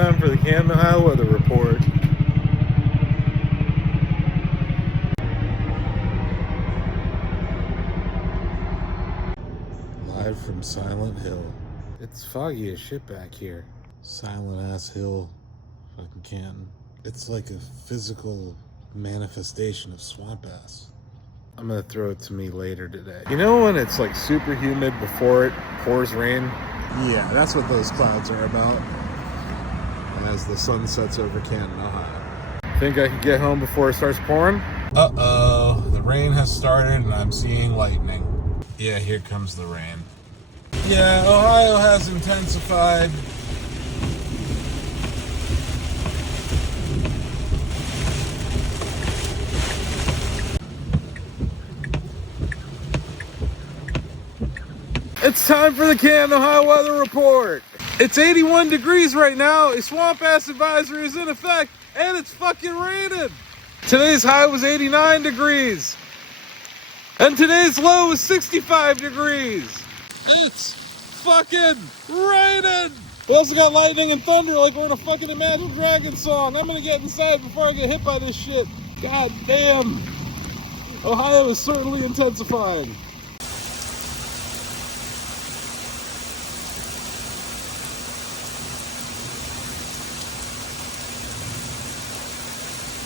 time for the Canton, Ohio weather report. Live from Silent Hill. It's foggy as shit back here. Silent ass hill, fucking Canton. It's like a physical manifestation of swamp ass. I'm gonna throw it to me later today. You know when it's like super humid before it pours rain? Yeah, that's what those clouds are about. As the sun sets over Canton, Ohio. Think I could get home before it starts pouring? Uh-oh, the rain has started and I'm seeing lightning. Yeah, here comes the rain. Yeah, Ohio has intensified. It's time for the Canton, Ohio weather report. It's 81 degrees right now. A swamp ass advisory is in effect, and it's fucking raining. Today's high was 89 degrees, and today's low was 65 degrees. It's fucking raining. We also got lightning and thunder like we're in a fucking Imagine Dragons song. I'm gonna get inside before I get hit by this shit. God damn. Ohio is certainly intensifying.